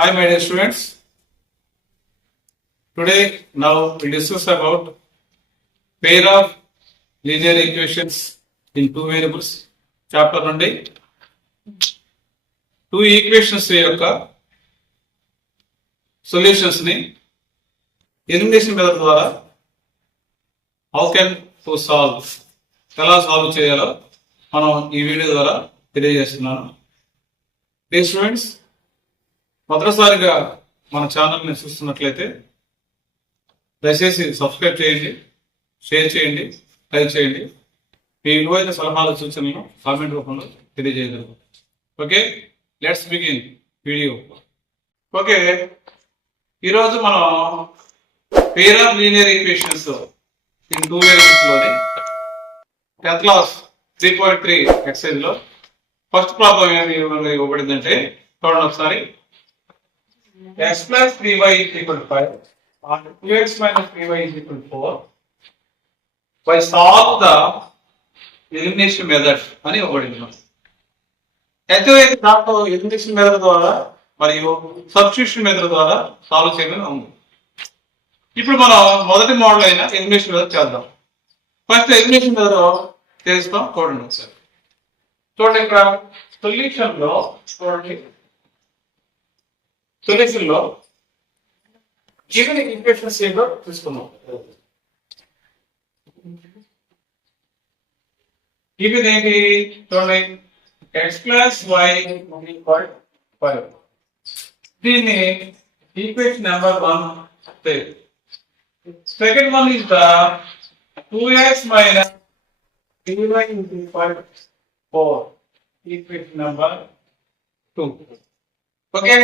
Hi, my dear students. Today, now we discuss about pair of linear equations in two variables. Chapter నుండి two equations యొక్క solutions ని elimination method ద్వారా how can to solve ఎలా solve చేయాలో మనం ఈ video ద్వారా తెలియజేస్తున్నాను. డియర్ స్టూడెంట్స్, మొదటిసారిగా మన ఛానల్ని చూస్తున్నట్లయితే దయచేసి సబ్స్క్రైబ్ చేయండి, షేర్ చేయండి, లైక్ చేయండి. మీ విలువైన సలహాలు సూచనలను కామెంట్ రూపంలో తెలియజేయగలరు. Okay, let's begin video. Okay, ఈరోజు మనం pair of linear equations in two variables లోని 10th క్లాస్ 3.3 ఎక్సైజ్ లో ఫస్ట్ ప్రాబ్లం ఏమి ఇవ్వబడిందంటే చూడండి ఒకసారి. x plus 3y is equal to 5 and 2x minus 3y is equal to 4 by solve the elimination method అని ఇవ్వబడింది. అయితే దాంట్లో ఎలిమినేషన్ మెథడ్ ద్వారా మరియు సబ్స్టిట్యూషన్ మెథడ్ ద్వారా సాల్వ్ చేయమని ఉంది. ఇప్పుడు మనం మొదటి మోడల్ అయిన ఎలిమినేషన్ మెథడ్ చేద్దాం. ఫస్ట్ ఎలిమినేషన్ మెథడ్ చేస్తాం. చూడండి ఒకసారి. చూడండి ఇక్కడ సొల్యూషన్ లో చూడండి, సొల్యూషన్ లో గివెన్ ఈక్వేషన్స్ ఏంటో చూసుకుందాం. గివెన్ ఏంటి చూడండి, x plus y equal 5. దీన్ని equation number 1. Second one is the 2x minus 3y is equal to 4. Equation number 2. Okay,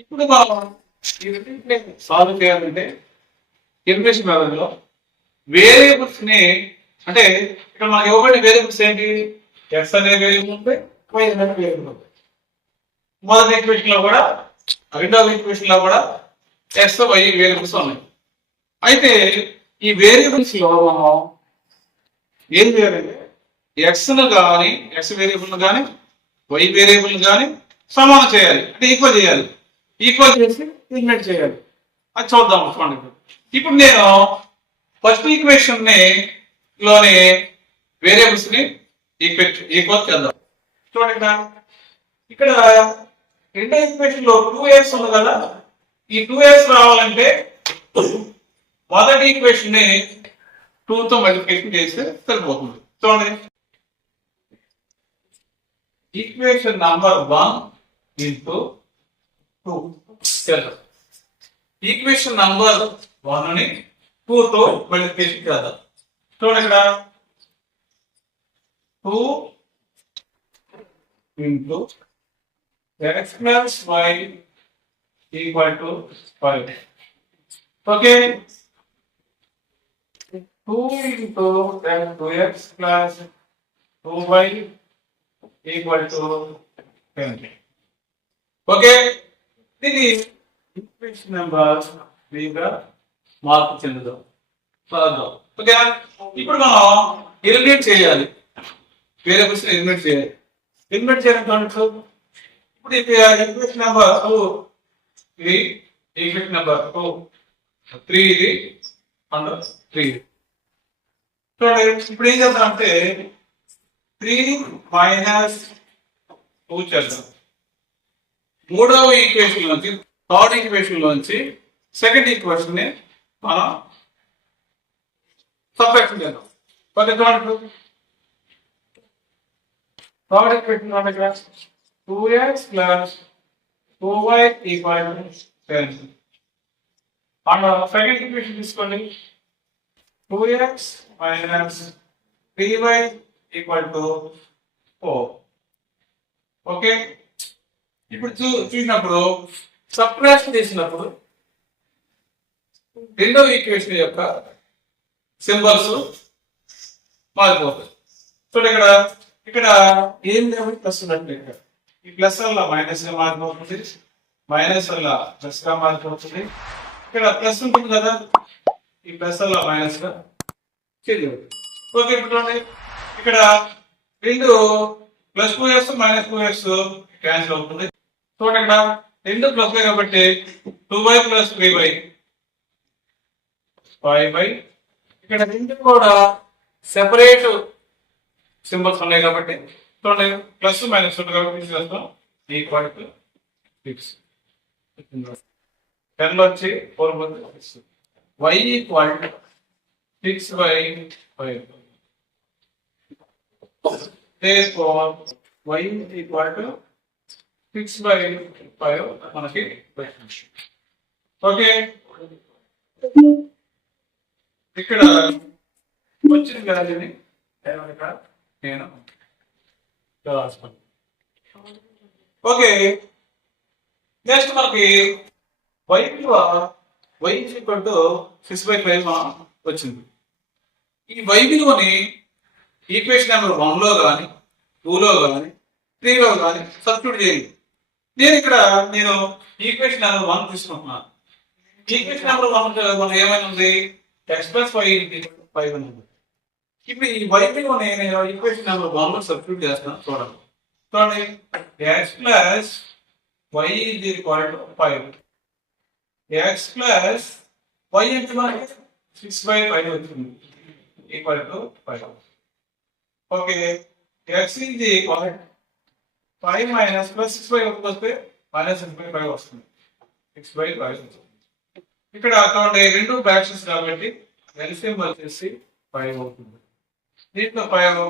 ఇప్పుడు మనం ఈ రెండింటిని సాల్వ్ చేయాలంటే ఎలిమినేషన్ మెథడ్ లో వేరియబుల్స్ ని, అంటే ఇక్కడ మనకి ఇవ్వబడిన వేరియబుల్స్ ఏంటి, x అనే వేరియబుల్ ఉంటాయి, y అనే వేరియబుల్ ఉంటాయి. మొదటి ఈక్వేషన్ లో కూడా రెండవ ఈక్వేషన్ లో కూడా x y వేరియబుల్స్ ఉన్నాయి. అయితే ఈ వేరియబుల్స్ లో మనం ఏం చేయాలంటే x ను కానీ x వేరియబుల్ ను కానీ y వేరియబుల్ ను కానీ సమానం చేయాలి, అంటే ఈక్వల్ చేయాలి. ఈక్వల్ చేసి ఎలిమినేట్ చేయాలి. అది చూద్దాం. చూడండి, ఇప్పుడు నేను ఫస్ట్ ఈక్వేషన్ ని లోని వేరియబుల్స్ ని ఈక్వల్ చేద్దాం. చూడండి, ఇక్కడ రెండో ఈక్వేషన్ లో 2x ఉంది కదా, ఈ 2x రావాలంటే మొదటి ఈక్వేషన్ ని 2 తో మల్టిప్లికేషన్ చేస్తే సరిపోతుంది. చూడండి, ఈక్వేషన్ నంబర్ 1 ఇంటూ 2 చేద్దాం. ఈక్వేషన్ నంబర్ 1 ని 2 తో మల్టిప్లికేషన్ చేద్దాం. చూడండి, ఇక్కడ 2 into x plus y equal to 5. Okay, 2 into 2x plus 2y equal to 10. Okay, ఇది ఈక్వేషన్ నెంబర్ 3 గా మార్పు చెందుదాం. ఓకే, ఇప్పుడు మనం ఎలిమినేట్ చేయాలి, వేరియబుల్స్ ఎలిమినేట్ చేయాలి. ఎలిమినేట్ చేయాలంటే ఇప్పుడు ఈక్వేషన్ నెంబర్ 2 ఇది, ఈక్వేషన్ నెంబర్ 2 3 ఇది అండ్ 3. చూడండి, ఇప్పుడు ఏం చేద్దాం అంటే 3 మైనస్ 2 చేద్దాం. మూడవ ఈక్వేషన్ నుంచి థర్డ్ ఈక్వేషన్ లోంచి సెకండ్ ఈక్వేషన్ ని మనం సబ్ట్రాక్షన్ చేద్దాం. ఓకే, చూడండి, థర్డ్ ఈక్వేషన్ దగ్గర 2x plus 2y equal to 10. And second equation తీసుకోండి, 2x minus 3y equal to 4. Okay, ఇప్పుడు చూసినప్పుడు సబ్ట్రాక్షన్ చేసినప్పుడు రెండో ఈక్వేషన్ యొక్క సింబల్స్ మారిపోతాయి. చూడండి, ఇక్కడ ఏం లేదు, ప్లస్ ఉన్నట్టు. ఈ ప్లస్ వల్ల మైనస్ గా మారిపోతుంది, మైనస్ వల్ల ప్లస్ గా మారిపోతుంది. ఇక్కడ ప్లస్ ఉంటుంది కదా, ఈ ప్లస్ వల్ల మైనస్ గా చేంజ్ అవుతుంది. ఓకే, ఇప్పుడు ఇక్కడ రెండు plus 2x minus 2x cancel అవుతుంది. చూడండి ఇక్కడ రెండు ప్లస్ కాబట్టి 2y ప్లస్ 3y 5y. ఇక్కడ రెండు కూడా సెపరేట్ సింబల్స్ ఉన్నాయి కాబట్టి చూడండి ప్లస్ మైనస్ కాబట్టి తీసేస్తాం ఈక్వల్ టు 6. 10 వచ్చి 4 6. y equal to 6/5. therefore y equal to 6/5 మనకి ఓకే. ఇక్కడ వచ్చిన వాల్యూని నేను రాసుకోండి. ఓకే, నెక్స్ట్ మనకి y విలువ y ఈక్వల్ టు 6/5 వచ్చింది. ఈ y విలువని ఈక్వేషన్ నెంబర్ 1 లో కానీ 2 లో కానీ 3 లో కానీ సబ్స్టిట్యూట్ చేయండి. నేను ఈక్వేషన్ నెంబర్ 1 తీసుకుంటున్నాను. ఈక్వేషన్ నెంబర్ 1 ఏమైనా ఉంది x ప్లస్ y 5 అని ఉంది. ఇప్పుడు ఈ y విలువని నేను ఈక్వేషన్ నెంబర్ 1 లో సబ్స్టిట్యూట్ చేస్తాను. చూడండి x plus y is equal to 5. x plus y అంటే మనకి 6/5 వచ్చింది equal to 5. Okay, x is equal 5 minus plus 6/5 వస్తే మైనస్ 6/5 వస్తుంది. 6/5 వస్తుంది. ఇక్కడ చూడండి రెండు ఫ్రాక్షన్స్ కాబట్టి ఎల్సిఎం వచ్చేసి 5 అవుతుంది. దీంట్లో 5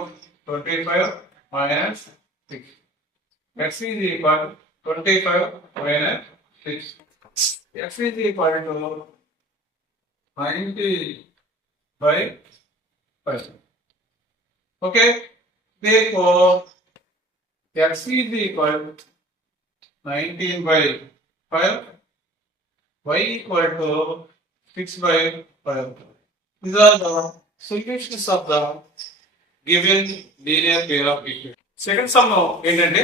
25 minus 6. x is equal 25 minus 6. x is equal to 90/5. Okay, therefore x is equal 19/5, y equal to 6/5. These are the solutions of the given linear pair of equations. Second sum ఏంటంటే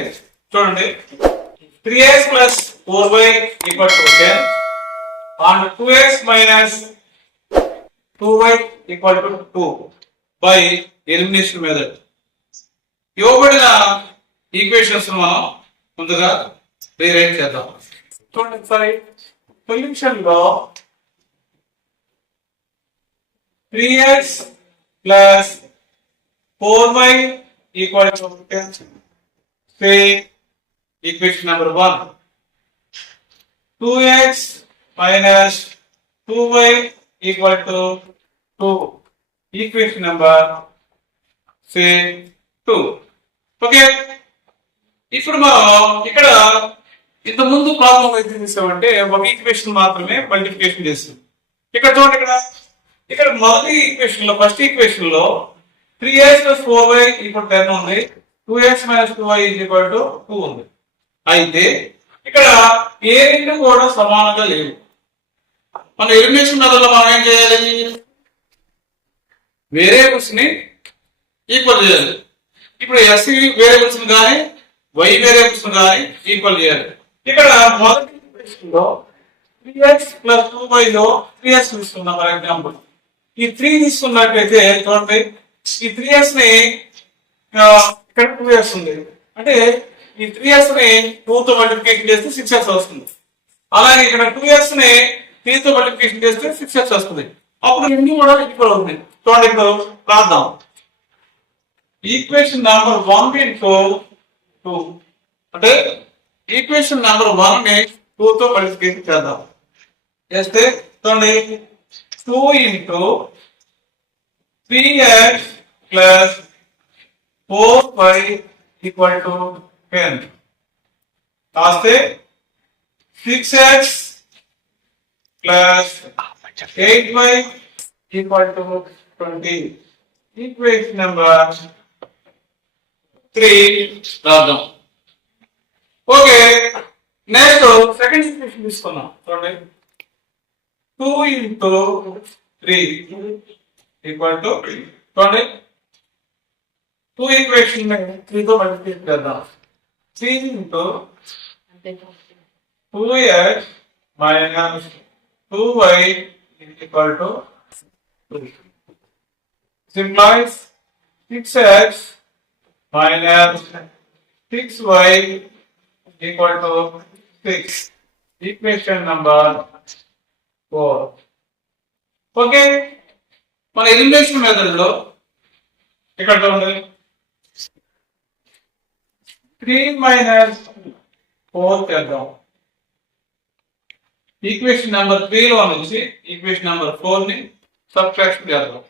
చూడండి 3x plus 4y equal to 10 and 2x minus 2y equal to 2 by elimination method. ఇవ్వబడిన equations మనం ముందుగా rewrite చేద్దాం. చూడండి ఒకసారి solution లో 3x plus 4y equal to 10. Say equation number 1. 2x minus 2y equal to 2. Equation number say 2. Okay, ఇప్పుడు మనం ఇక్కడ ఇంత ముందు ప్రాబ్లం అయితే చేసామంటే ఒక ఈక్వేషన్ మాత్రమే మల్టిప్లికేషన్ చేస్తాం. ఇక్కడ చూడండి ఇక్కడ మొదటి ఈక్వేషన్ లో ఫస్ట్ ఈక్వేషన్ లో 3x plus 4y equal to 10 ఉంది. 2x minus 2y equal to 2 ఉంది. అయితే ఇక్కడ ఏ రెండు కూడా సమానంగా లేవు. మన ఎలిమినేషన్ మెథడ్ లో మనం ఏం చేయాలి? వేరియబుల్స్ ని ఈక్వల్ చేయాలి. ఇప్పుడు x వేరియబుల్స్ కానీ y వేరియబుల్స్ కానీ ఈక్వల్ చేయాలి. ఇక్కడ మొదటి ఈక్వేషన్ లో 3x plus 2y లో 3x తీసుకున్నాం ఫర్ ఎగ్జాంపుల్. ఈ 3 తీసుకున్నట్లయితే చూడండి ఈ 3x ని ఇక్కడ 2x ఉంది అంటే ఈ 3x ని 2 తో మల్టిప్లికేషన్ చేస్తే 6x వస్తుంది. అలాగే ఇక్కడ 2x ని 3 తో మల్టిప్లికేషన్ చేస్తే 6x వస్తుంది. అప్పుడు రెండు కూడా ఈక్వల్ అవుతుంది. చూడండి ఇప్పుడు రాద్దాం. ఈక్వేషన్ నెంబర్ 1 ఇంటూ 2 అంటే ఈక్వేషన్ నెంబర్ 1 ని 2 తో మల్టిప్లికేషన్ చేద్దాం. చేస్తే చూడండి 2 into 3x plus 4y equal to 10 రాస్తే 6x plus 8y equal to 20. Equation number 3 రాద్దాం. ఓకే, నెక్స్ట్ సెకండ్ ఈక్వేషన్ తీసుకున్నాం. చూడండి 2 ఇంటూ 3 ఈక్వల్ టు చూడండి 2 ఈక్వేషన్ 3 తో మల్టిప్లికేషన్ చేద్దాం. 3 into 2x minus 2y equal to 2. Simplifies 6x minus 6y equal to 6. Equation number 4. Okay, మన elimination method లో ఇక్కడ చూడండి 3 మైనస్ 4 చేద్దాం. ఈక్వేషన్ నెంబర్ 3 లో నుంచి ఈక్వేషన్ నెంబర్ 4 ని సబ్ట్రాక్షన్ చేద్దాం.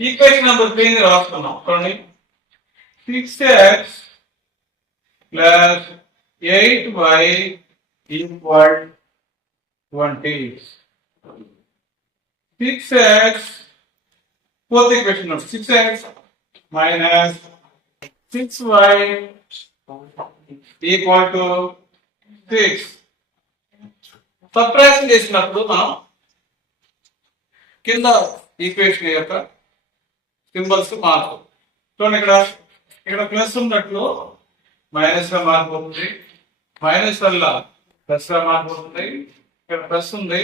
ఈక్వేషన్ నెంబర్ 3 ని రాసుకున్నాం. చూడండి 6x plus 8y equal 20. 6x fourth equation of 6x minus 6y equal to 6. Subtraction చేసినప్పుడు మనం కింద ఈక్వేషన్ యొక్క సింబల్స్ మార్పు చూడండి. ఇక్కడ ప్లస్ ఉన్నట్లు మైనస్ గా మారిపోతుంది, మైనస్ వల్ల ప్లస్ గా మారిపోతుంది, ఇక్కడ ప్లస్ ఉంది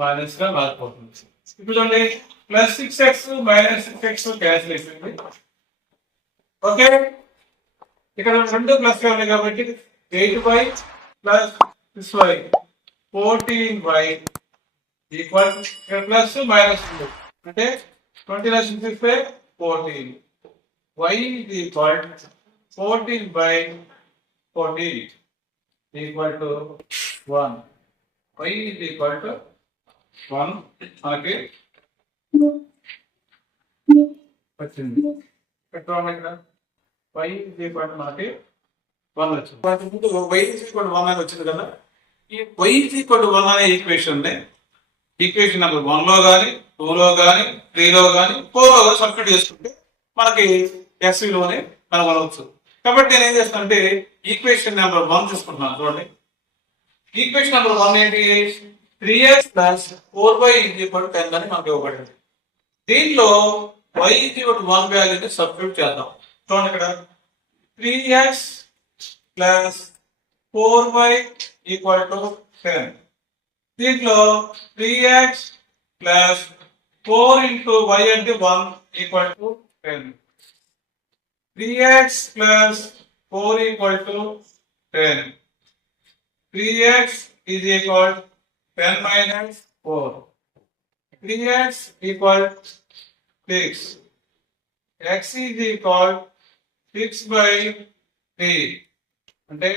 మైనస్ గా మారిపోతుంది. ఇప్పుడు చూడండి plus 6x minus 6x cancel అయిపోయింది. ఓకే, ఇక్కడ రెండు ప్లస్ గా ఉన్నాయి కాబట్టి 8y plus 6y 14y equal, ఇక్కడ ప్లస్ మైనస్ ఉంది అంటే 20 + 6 14. y is equal 14/14 equal to 1. y is equal to 1 మనకి వచ్చింది. పెట్టుకోండి ఇక్కడ y is equal to మనకి 1 వచ్చింది. y is equal to 1 అని వచ్చింది కదా. ఈ y is equal to 1 అనే ఈక్వేషన్ ఈక్వేషన్ నెంబర్ 1 లో కానీ 2 లో కానీ 3 లో కానీ 4 లో కానీ సబ్స్టిట్యూట్ చేసుకుంటే మనకి x విలువని కనుగొనవచ్చు. కాబట్టి నేను ఏం చేస్తాను అంటే ఈక్వేషన్ నెంబర్ 1 తీసుకుంటున్నాను. చూడండి ఈక్వేషన్ నెంబర్ 1 ఏంటి, 3x ప్లస్ 4y ఈక్వల్ 10 అని మనకు ఇవ్వబడింది. దీంట్లో y ఈక్వల్ 1 వాల్యూని సబ్స్టిట్యూట్ చేద్దాం. చూడండి ఇక్కడ 3x plus 4y equal to 10. దీంట్లో 3x ప్లస్ 4 ఇంటూ y అంటే 1 equal to 10. 3x plus 4 equal to 10. 3x is equal 10 minus 4. 3x equal 6. X is equal 6/3 అంటే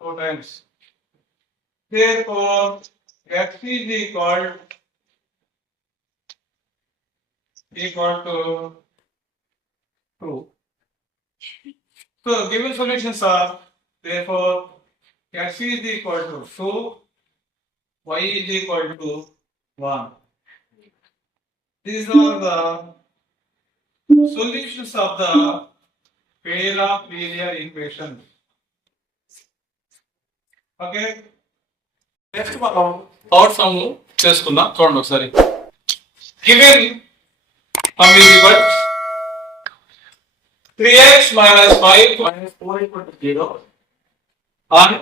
2 times. Therefore, x is equal to 2. So given solutions are therefore x is equal to 2, y is equal to 1. These are the solutions of the pair of linear equations. Okay. Next మనం third sum చేసుకుందాం. చూడండి ఒకసారి. Given sum is equal 3x minus 5 minus 4 equal to 0 and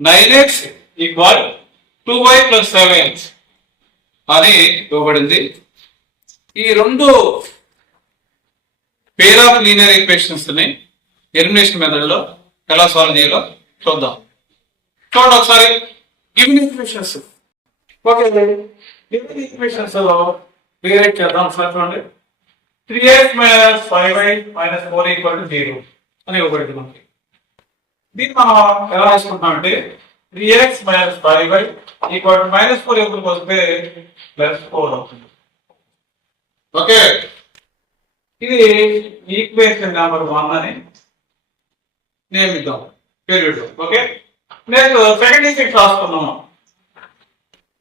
9x equal 2y plus 7 అని ఇవ్వబడింది. ఈ రెండు పేర్ of linear equations ని elimination method లో ఎలా సాల్వ్ చేయాలో చూద్దాం. చూడండి ఒకసారి given equations. Okay, given equations లో రీరైట్ చేద్దాం ఒకసారి. చూడండి 3x minus 5y minus 4 equal to 0 అని ఇవ్వబడింది మనకి. దీన్ని మనం ఎలా రాసుకుంటాం అంటే 3x minus 5y equal to minus 4 ఎప్పుడు వస్తే ప్లస్ 4 అవుతుంది. ఓకే, ఇది ఈక్వేషన్ నెంబర్ 1 అని నియమిద్దాం period. Okay, next second equation రాసుకున్నాము.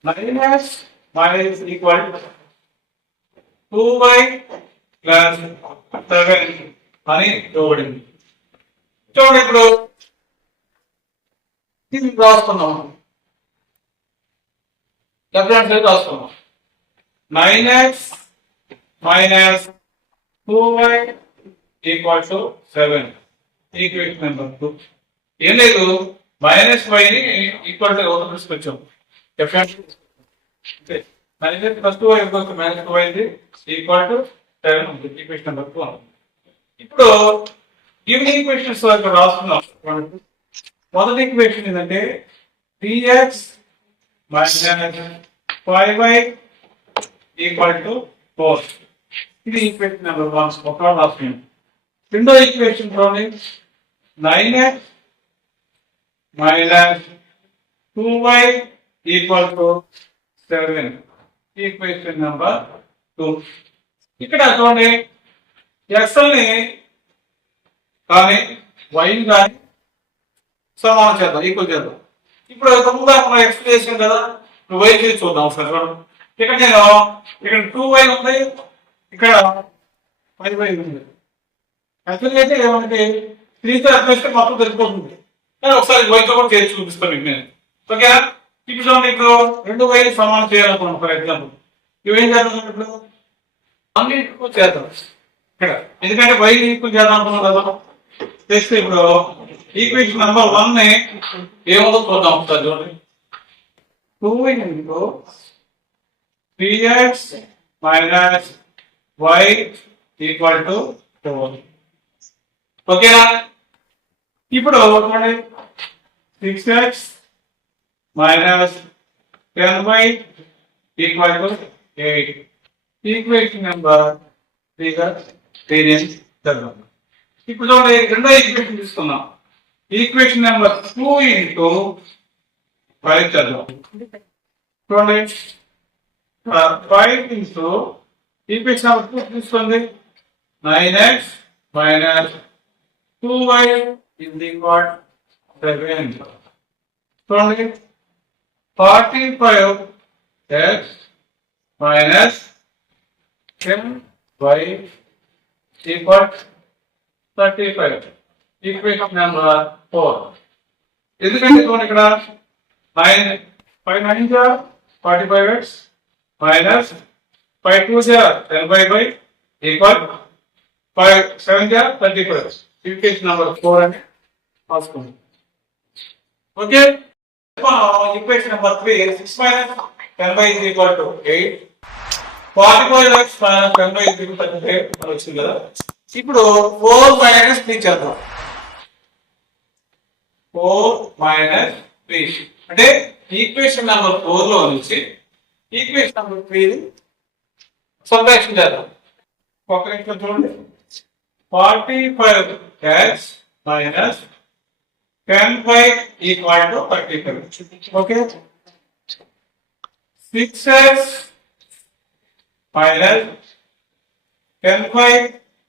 9x minus equal to 2y plus 7 అని ఇవ్వబడింది. చూడండి ఇప్పుడు ఇది రాసుకున్నాము. డిఫరెన్స్ రాసుకున్నాం. 9x minus 2y equal to 7 equation number 2. ఏం లేదు, మైనస్ y ని ఈక్వల్ టు ఎవరు తీసుకొచ్చాం. Minus plus 2y minus 2y equal to 7 ఉంటుంది. Equation number 2. ఇప్పుడు గివెన్ ఈక్వేషన్స్ రాసుకున్నాం. మొదటి ఈక్వేషన్ ఏంటంటే 3x minus 5y equal to 4. ఇది ఈక్వేషన్ నెంబర్ 1 ఒక రాసుకోండి. రెండో ఈక్వేషన్ లోని 9x minus 2y equal to 7. Equation number 2. ఇక్కడ చూడండి x ని కానీ y ని కానీ సమానం చేద్దాం, ఈక్వల్ చేద్దాం. ఇప్పుడు ముందు మనం x చేసాం కదా, y చేసి చూద్దాం ఒకసారి చూడండి. ఇక్కడ నేను ఇక్కడ 2y ఉంది, ఇక్కడ 5y ఉంది. యాక్చువల్గా అయితే మనకి 3తో అడ్జస్ట్ మొత్తం తెలిసిపోతుంది, కానీ ఒకసారి y తో కూడా చేసి చూపిస్తాను మీకు నేను. ఓకేనా? ఇప్పుడు చూడండి, ఇప్పుడు రెండు y సమానం చేయాలనుకున్నాం ఫర్ ఎగ్జాంపుల్. ఇవేం చేద్దాం ఇప్పుడు అన్నింటికీ చేద్దాం ఇక్కడ, ఎందుకంటే y ఈక్వల్ చేద్దాం అనుకున్నాం కదా. చేస్తే ఇప్పుడు ఈక్వేషన్ నెంబర్ 1 ని ఏమవుతుందో చూద్దాం ఒకసారి చూడండి. 2 into 3x minus y equal to 4. ఓకేనా? ఇప్పుడు చూడండి 6x minus 10y equal to 8. Equation number 3 గా వేరియన్స్ చేద్దాం. ఇప్పుడు చూడండి రెండో ఈక్వేషన్ తీసుకున్నాం. ఈక్వేషన్ నెంబర్ 2 into 5 చేద్దాం. చూడండి 5 into ఈక్వేషన్ నెంబర్ 2 తీసుకోండి. 9x minus 2y is equal to 7. చూడండి 45x minus 10y equal to 35. Equation number 4. ఎందుకంటే చూడండి ఇక్కడ 5 9 45x minus 5 2 10y equal 5 7 35. Equation number 4 అని రాసుకోండి. Okay, equation number 3 6 minus 10y is equal to 8. 45x minus 10y is equal to 38 అని వచ్చింది కదా. ఇప్పుడు 4 minus 3 చేద్దాం. 4 minus 3 అంటే ఈక్వేషన్ నెంబర్ 4 లో నుంచి ఈక్వేషన్ నెంబర్ 3 ని సబ్ట్రాక్షన్ చేద్దాం. ఒక నిమిషం చూడండి. 45x minus 10y equal to 35. Okay, 6x minus 10y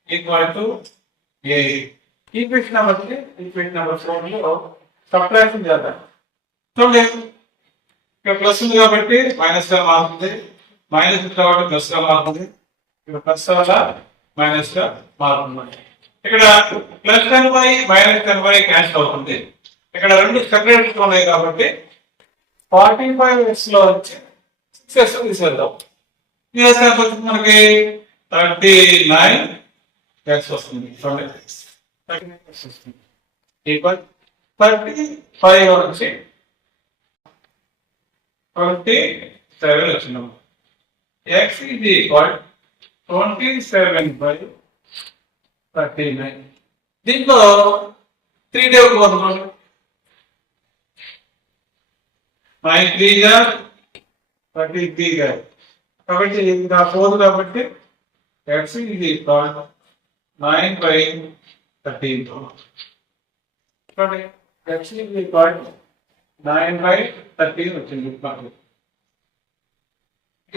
equal to 8. Equation number 3 equation number 4 లో సబ్ట్రాక్షన్ చేద్దాం. చూడండి ఇక్కడ ప్లస్ ఉంది కాబట్టి మైనస్ గా మారుతుంది, మైనస్ ఉంది కాబట్టి ప్లస్ గా మారుతుంది, ఇక్కడ ప్లస్ వల్ల మైనస్ గా మారుతుంది. ఇక్కడ plus 10y minus 10y cancel అవుతుంది. ఇక్కడ రెండు సెపరేట్ ఉన్నాయి కాబట్టి 45x లో వచ్చి 6x తీసేద్దాం. మనకి 39x వస్తుంది. 39x వస్తుంది. ఈక్వల్ 35 వచ్చి 27 వచ్చినాము. x is equal 27/39. దీంట్లో 3 టేబుల్ పోతుంది. 9 3 గా 33 గా కాబట్టి ఇంకా 4 కాబట్టి x is equal 9/13. చూడండి x is equal 9/13 వచ్చింది.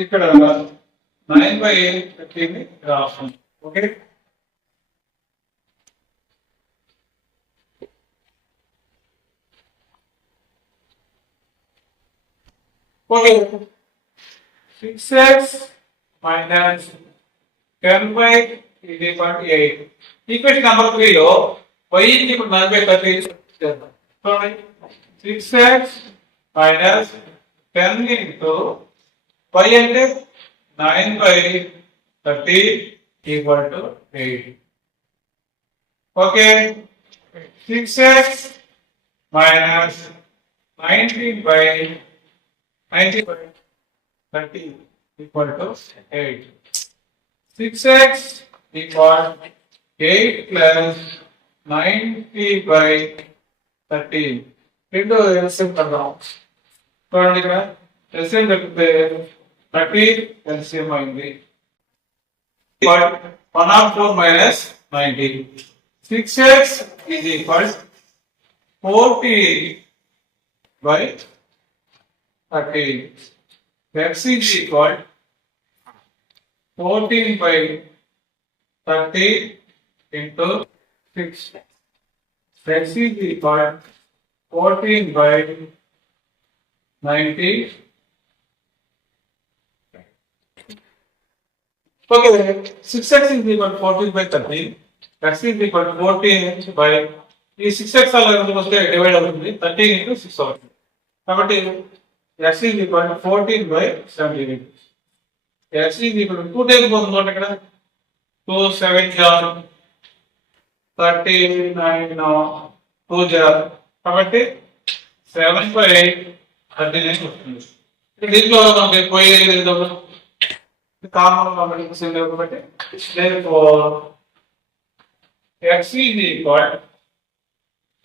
ఇక్కడ 9/13 రాస్తాం. Okay, okay 6x minus 10y is equal to 8. Equation number 3 లో y ని ఇప్పుడు 9/13 చేద్దాం. చూడండి 6x minus 10 into y అంటే 9/13 equal to 8. Okay, 6x minus 19/30 equal to 8. 6x equal 8 plus 90/13 రెండు ఎల్సిఎం కడదాం. చూడండి ఇక్కడ ఎల్సిఎం కలిపితే 30 ఎల్సిఎం అయింది. 104 minus 90. 6x is equal 40 by 30. X is equal 14 by 30 into 6. X is equal 14 by 90. Okay, 6x is equal to 14 by 30. X is equal to 14 by ఈ 6x అలా వస్తే divide అవుతుంది 13 into 6 అవుతుంది. కాబట్టి x is equal to 14 by 17. x is equal to 2 times పోతుంది ఇక్కడ 2 7 jar 39 2 jar కాబట్టి 7 by 39 వస్తుంది. దీంట్లో మనకి పోయేది కామన్ కాంబినేషన్ కాబట్టి therefore x is equal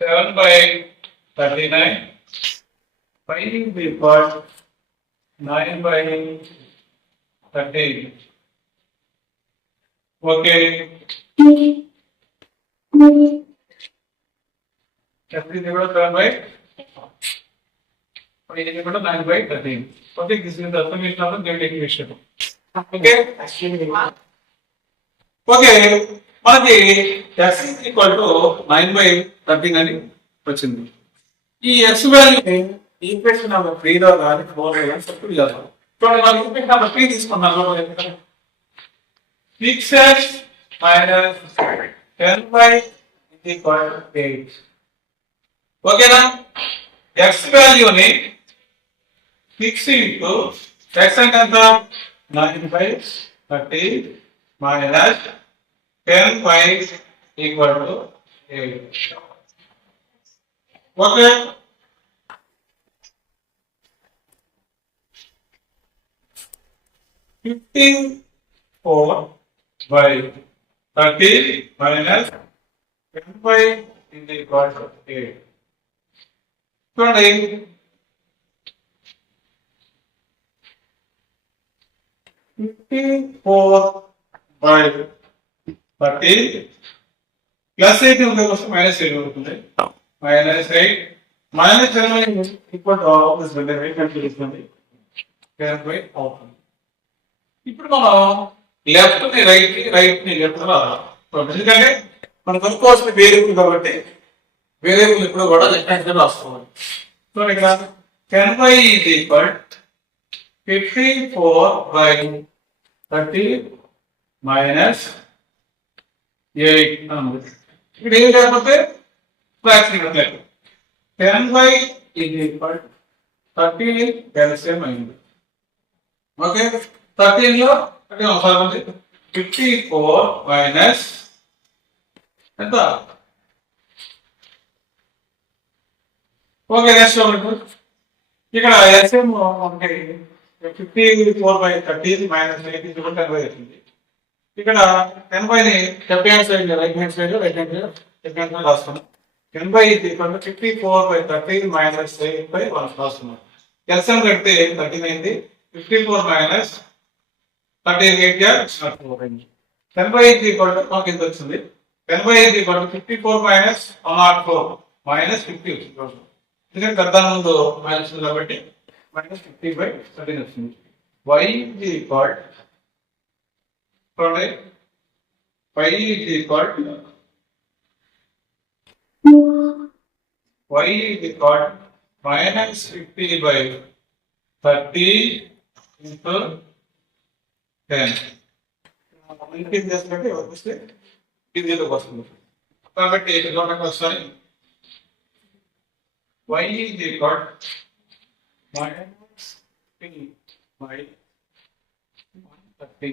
7 by 39 y is equal 9 by 13. Okay, x is equal to 7 by y is equal to 9 by 13. Okay, this is the summation of the given equation. Okay, okay, మనకి x is equal to 9 by 13 అని వచ్చింది. ఈ x వాల్యూని equation number 3 లో గాని 4 లో గాని substitute చేద్దాం. చూడండి మనం ఈక్వేషన్ నెంబర్ 3 తీసుకున్నాం. 6x minus 10y is equal to 8. ఓకేనా? x వాల్యూని 6 into x అంటే ఎంత 9 by 30 minus 10y equal to 8. Okay. Fifteen 4 by 30 minus 10y is equal to 8. చూడండి 54 by 30 ప్లస్ 8 ఉంటే వస్తే మైనస్ 8 అవుతుంది. Minus 8 minus 10 equal to opposite అంటే రైట్ హ్యాండ్ తీసుకుంది 10 బై అవుతుంది. ఇప్పుడు మనం లెఫ్ట్ ని రైట్ ని లెఫ్ట్ గా రాద్దాం. ఎందుకంటే మనం కనుక్కోవాల్సిన వేరియబుల్ కాబట్టి వేరియబుల్ ఇప్పుడు కూడా లెఫ్ట్ హ్యాండ్ గా రాసుకోవాలి. సో ఇక్కడ 10 by is equal 54 by 30 minus 8 అన్నది. ఇక్కడ ఏం లేకపోతే ఫ్రాక్షన్ అంటే 10 by is equal 30 LCM అయింది. ఓకే 13 లో అంటే ఒకసారి ఉంది 54 minus ఎంత ఓకే నెక్స్ట్ ఇక్కడ LCM మనకి 54 by 30 minus 8 is equal to 10 by అవుతుంది. ఇక్కడ 10 by ని left hand side right hand side రాస్తున్నాం. 10 by is equal to 54 by 30 minus 8 by 1 రాస్తున్నాం. LCM కడితే 13 అయింది. 54 minus 38 గా 10 by is equal to మనకి ఎంత వచ్చింది 10 by is equal to 54 minus 104 minus 50 వచ్చింది. ఎందుకంటే పెద్ద ముందు మైనస్ ఉంది కాబట్టి minus 50 by 13 వచ్చింది. Y is equal చూడండి y is equal minus 50 by 30 into 10. Increase చేసినట్టు వస్తే ఇది వస్తుంది కాబట్టి చూడండి ఒకసారి y is equal minus 50 by 130.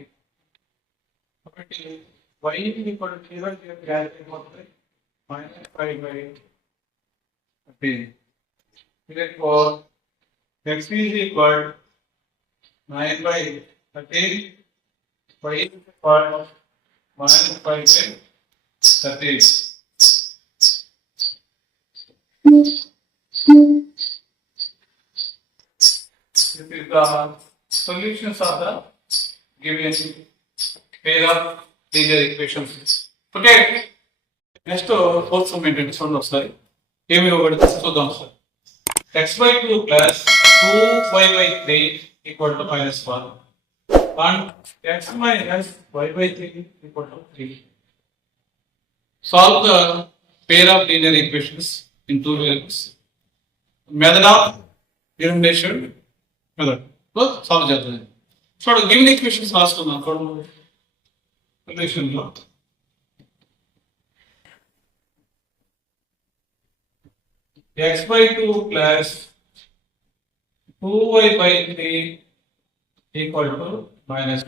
కాబట్టి y is equal to 0 అవుతుంది minus 5 by 30. Therefore x is equal 9 by 30. Y is equal minus 5 by 30. This is the solutions of the given pair of linear equations. Okay. Next fourth sum ఏంటంటే చూడండి ఒకసారి ఏమి ఇవ్వబడింది చూద్దాం ఒకసారి. x/2 plus 2y/3 equal to -1 and x minus y/3 equal to 3. Solve the pair of linear equations in two variables. Method of elimination method. So solve చేద్దాం. చూడండి given equations రాసుకుందాం. చూడండి solution లో x/2 plus 2y/3 equal to -1.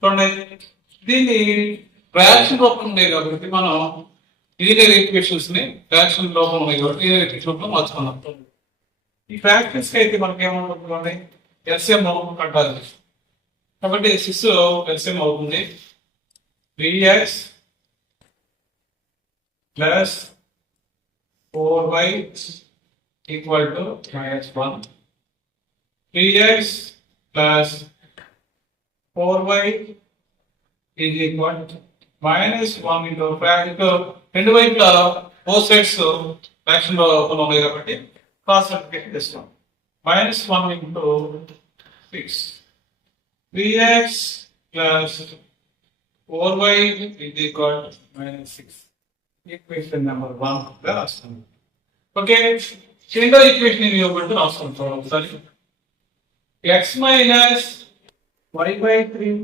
చూడండి దీన్ని fraction రూపంలో ఉన్నాయి కాబట్టి మనం లీనియర్ ఈక్వేషన్స్ ని ఫ్రాక్షన్ రూపంలో ఉన్నాయి కాబట్టి లీనియర్ ఈక్వేషన్ రూపంలో మార్చుకున్నాం. ఈ ఫ్రాక్షన్స్ కి అయితే మనకి ఏమవుతుంది ఎల్సిఎం కట్టాలి కాబట్టి 6 లో ఎల్సిఎం అవుతుంది 3x plus 4y equal to -1. 3x plus 4y is equal to -1 into fraction. రెండు వైపులా both sides fraction లో ఉన్నాయి కాబట్టి cross multiply చేస్తాం. -1 into 6. 3x plus 4y is equal to -6. Equation number 1 గా రాస్తాం. ఓకే రెండో ఈక్వేషన్ ఏమి ఇవ్వబడిందో రాస్తాం చూడండి ఒకసారి. x minus y/3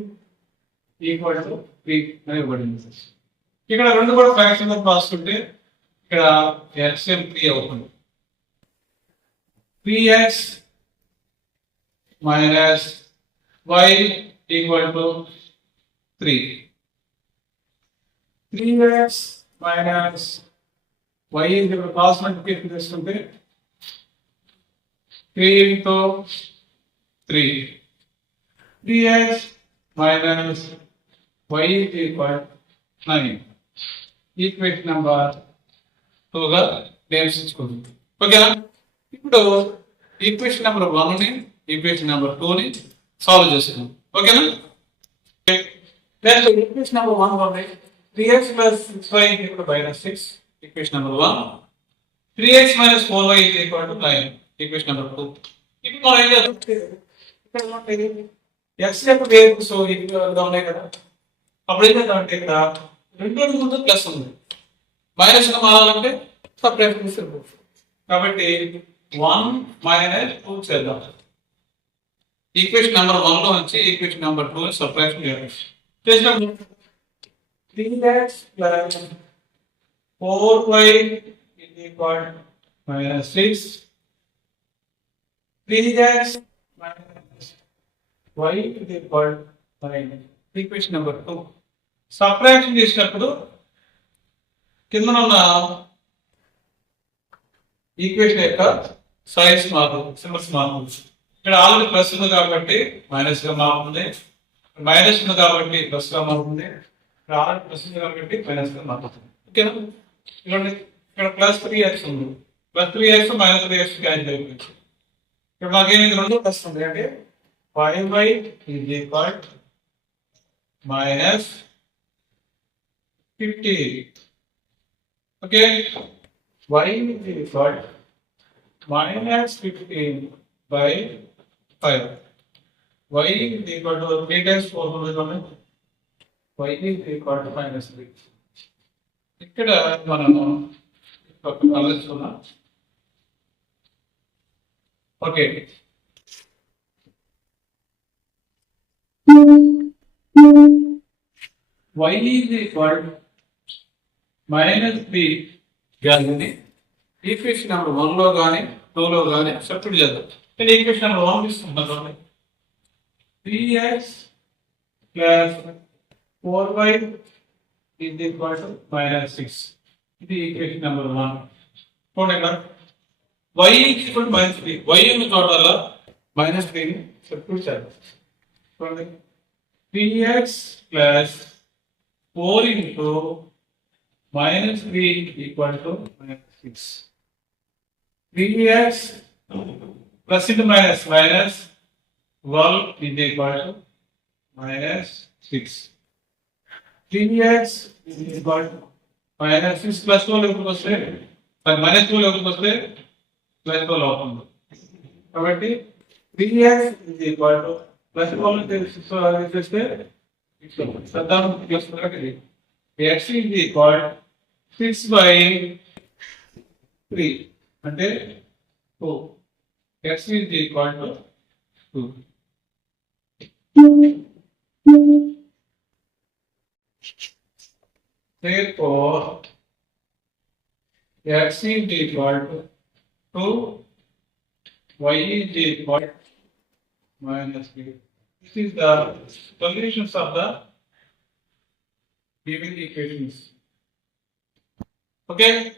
equal to 3 అని ఇవ్వబడింది. ఇక్కడ రెండు కూడా ఫ్రాక్షన్ లో రాసుకుంటే ఇక్కడ LCM 3 అవుతుంది. 3x minus y equal to 3. 3x minus y ఇక్కడ క్రాస్ మల్టిప్లికేషన్ చేసుకుంటే 3 into 3. 3x minus y is equal to 9. Equation number 2 గా నేమ్స్ ఇచ్చుకుందాం. ఓకేనా ఇప్పుడు ఈక్వేషన్ నెంబర్ 1 ని ఈక్వేషన్ నెంబర్ 2 ని సాల్వ్ చేసుకుందాం. ఓకేనా నెక్స్ట్ ఈక్వేషన్ నెంబర్ 1 ఉంది 3x plus 6y is equal to -6. Equation number 1. 3x minus 4y is equal to 9. Equation number 2. ఇప్పుడు మనం ఏం చేద్దాం ఇక్కడ ఏమంటుంది x యొక్క వేరియబుల్స్ ఈక్వల్గా ఉన్నాయి కదా అప్పుడు ఏం చేద్దామంటే ఇక్కడ రెండు ముందు ప్లస్ ఉంది మైనస్ మారాలంటే సపరేట్ చేస్తారు కాబట్టి 1 మైనస్ 2 చేద్దాం. ఈక్వేషన్ నెంబర్ 1 లో నుంచి ఈక్వేషన్ నెంబర్ 2 ని సబ్ట్రాక్షన్ చేయాలి. చేసినప్పుడు 3x plus 4y is equal to -6. 3x minus y is equal to 9. Equation number 2 subtraction చేసినప్పుడు కింద ఉన్న ఈక్వేషన్ యొక్క సైన్స్ మార్పు సింబల్స్ మార్పు ఇక్కడ ఆల్రెడీ ప్లస్ ఉంది కాబట్టి మైనస్ గా మారుతుంది మైనస్ ఉంది కాబట్టి ప్లస్ గా మారుతుంది ఇక్కడ ఆల్రెడీ ప్లస్ ఉంది కాబట్టి మైనస్ గా మారుతుంది. ఓకేనా చూడండి ఇక్కడ +3x ఉంది +3x -3x క్యాన్సిల్ అయిపోయింది. ఇప్పుడు మాకేమి రెండు ప్లస్ ఉంది అంటే 5y is equal to -50. Okay y is equal to -15 by 5. Y is equal to 3 times 4 y is equal to -3. ఇక్కడ మనము ఆలోచిస్తున్నాం. Okay y is equal to -3 గాని ఈక్వేషన్ నెంబర్ 1 లో గాని 2 లో గాని సబ్స్టిట్యూట్ చేద్దాం. నేను ఈక్వేషన్ నెంబర్ 1 తీసుకుంటాను. 3x plus 4y is equal to -6. ఇది ఈక్వేషన్ నెంబర్ 1. చూడండి ఇక్కడ y is equal to -3. y ఉన్న చోట -3 ని సబ్స్టిట్యూట్ చేద్దాం. చూడండి 3x plus 4 into -3 equal to -6. 3x plus into minus 12 is equal to minus 6. 3x is equal to minus 6 plus 12 ఎప్పుడు వస్తే minus 12 ఎప్పుడు వస్తే plus 12 అవుతుంది కాబట్టి 3x is equal to plus 12 చేస్తే సద్దాం చేస్తున్నది x is equal to 6 by 3 అంటే 2 x is equal to 2. Therefore, x is equal to 2, y is equal to minus 3. This is the solutions of the given equations. Okay.